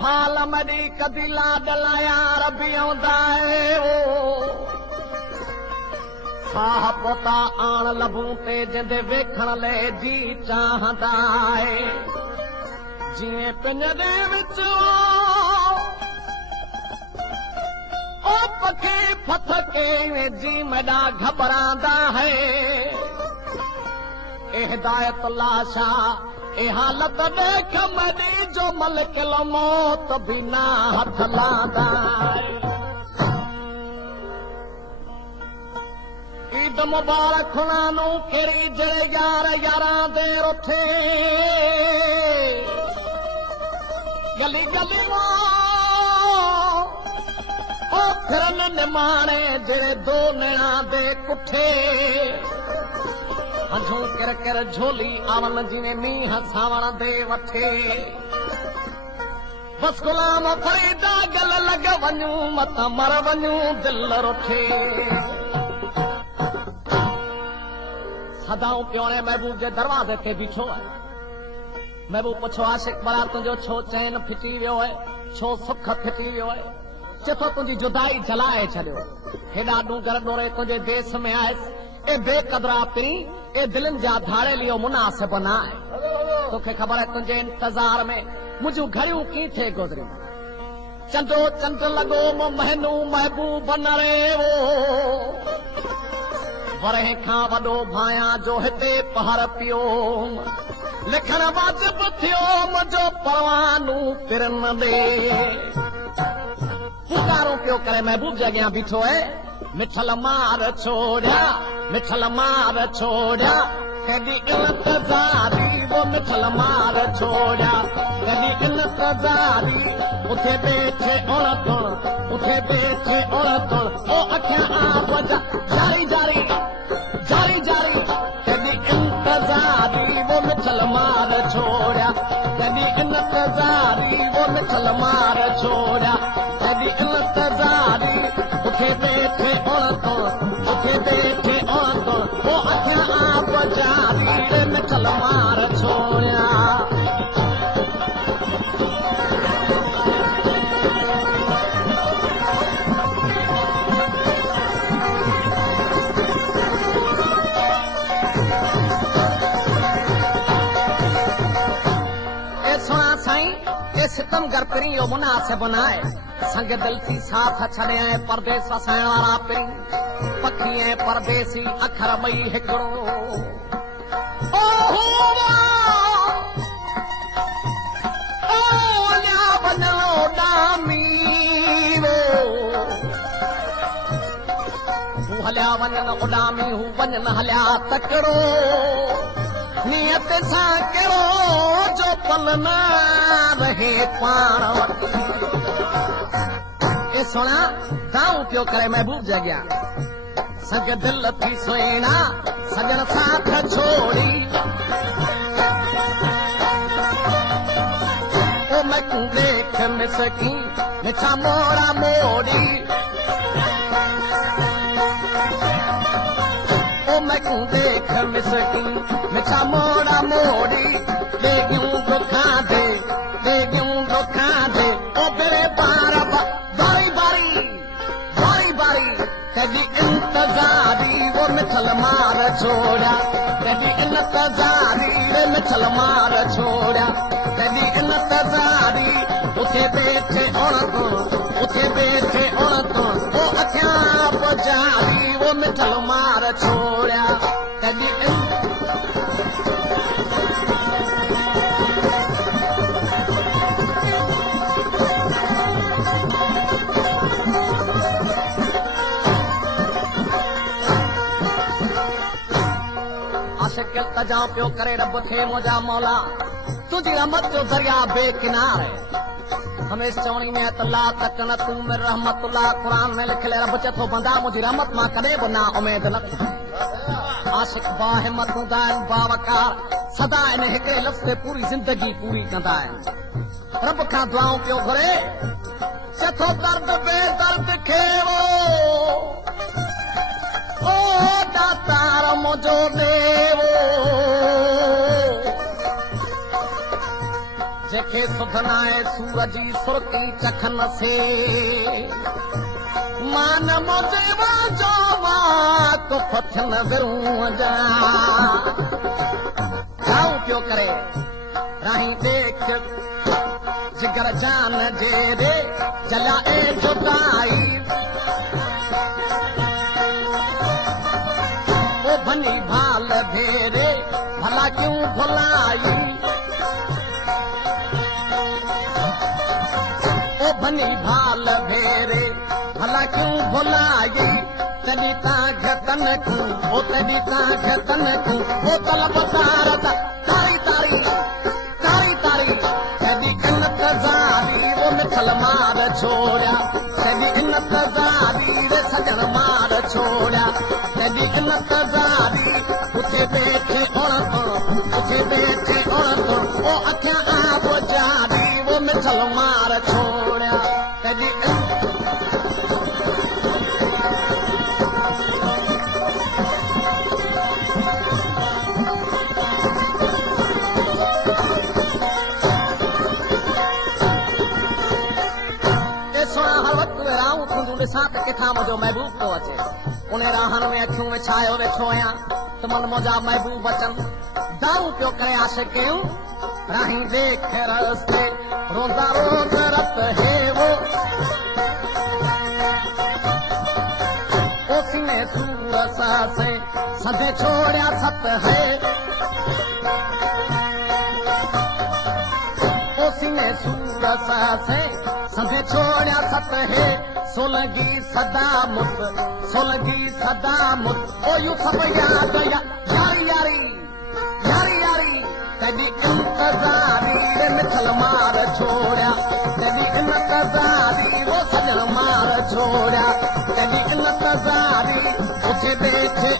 हाल मडी कदी लाडला यार भी आंदा है साह पोता आण लभू ते जिंदे वेखण ले जी चाहंदा है जिए पिंजरे विच ओ पखे फथके जी मडा घबरांदा है ए हिदायत लाशा ए हालत देख मडी जो मलकिल मौत बिना हथ लांदा ईद मुबारक खुणानू केरी जड़े यार यारां दे उठे गली गली ओ फिरन निमाणे जड़े दो नैणा दे कुठे हंझू किर किर झोली आवन जिवें मींह सावण दे वठे बस गुलाम फरीदा गल लग वञूं मत मर वञूं दिल रुठे सदाऊं प्योणे महबूब जे दरवाज़े ते बीठो है महबूब पुछो आशिक भला तुंहिंजो छो चैन फिटी वियो है छो सुख फिटी वियो है चथो तुंहिंजी जुदाई जलाए छॾियो हेॾा डूंगर डोरे तुंहिंजे देश में आयसि ए बेक़दरा पी ए दिलनि जा धाड़े लियो मुनासिब न आहे तोखे ख़बर है तुंहिंजे इंतज़ार में मुंहिंजूं घड़ियूं कीअं थे गुज़रियूं चंदो चंड लॻो महनू महबूब न रेवो वरे खां वॾो भायां जो हिते पहर पियो लिखण वाजिब थियो मुंहिंजो परवानू फिर न ॾे पुकारूं पियो करे महबूब जे अॻियां बीठो है मिठल मार छोड़िया कॾहिं इंतज़ारी वो मिठल मार छोड़िया कॾहिं इंतज़ारी उथे बेठे उणतुण ओ अखियां आप जारी जारी जारी जारी कॾहिं इंतज़ारी वो मिठल मार छोड़िया कॾहिं इंतज़ारी वो मिठल मार छोड़िया कॾहिं इंतज़ारी उथे बेठे उणतुण ओ अखियां आप जारी मिठल मार छोड़िया सितम घर पिरी यो मुनासिब न आहे संग दिल थी साथ छॾे ऐं परदेस वसाइण वारा पिरी पखी ऐं परदेसी अखर ॿई हिकिड़ो हलिया वञनि उॾामी हू वञनि हलिया तकिड़ो नियत सां कहिड़ो जो पल न रहे पाण ए सोना दाऊं पियो करे महबूब जे अॻियां सग दिल थी सुहिणा सजण साथ छोड़ी ओ मैं देख मिसकी मिठा मोड़ा मोड़ी ओ मैं देख मिसकी मिठा मोड़ा मोड़ी देगियूं दुखा दे ओ तेरे बार बारी बारी कभी इंतज़ारी वो मिठल मार छोड़ा कभी इंतज़ारी वो मिठल मार छोड़ा कभी इंतज़ारी उथे बैठे उणतुण ओ अखियां जारी वो मिठल मार छोड़ा कभी तजाऊं पियो करे रब खे मुंहिंजा मौला तुंहिंजी रहमत जो ज़रिया बेकिनार है हमेश चवणी में अल्लाह तकन तू में रहमतुल्लाह कुरान में लिखियल रब चथो बंदा मुंहिंजी रहमत मां कॾहिं बि ना उमेद न थी आशिक बाहिमत हूंदा आहिनि बावकार सदा इन हिकिड़े लफ़्ज़ ते पूरी ज़िंदगी पूरी कंदा आहिनि रब खां दुआऊं पियो घुरे चथो दर्द बेदर्द खे ओ दातार मुंहिंजो देवो जेके सुधनाए सूरजी सुरती चखन से मान मोजे वाजो तो पथन विरूं जा गाऊं पियो करे राही देख जिगर जान जे रे जलाए जुदाई ओ बनी भाल भेरे भला क्यों भुलाई ओ बनी भाल भेरे भला क्यों भुलाई तॾहिं तां घतन कूं ओ तॾहिं तां घतन कूं ओ तलबदार तारी तारी तारी तारी तॾहिं इंतज़ारी वो मिठल मार छोड़िया तॾहिं इंतज़ारी रे सजण मार छोड़िया तॾहिं इंतज़ारी उथे वेठे ओ अखियां आब जारी वो मिठल मार छोड़िया तॾहिं ॾिसां त किथां मुंहिंजो महबूब थो अचे उन राहनि में अखियूं विछायो वेठो आहियां त मन मुंहिंजा महबूब अचनि दारू पियो करे आशिक़ूं राही देख रस्ते रोज़ा रोज़ रत है वो ओ सीने सूर से सधे छोड़िया सत है ओ सीने सूर से सधे छोड़िया सत है सोलगी सदा मुत ओ यू सब याद यारी यारी यारी यारी तॾहिं इंतज़ारी रे मिठल मार छोड़िया तॾहिं इंतज़ारी वो सजण मार छोड़िया तॾहिं इंतज़ारी उथे वेठे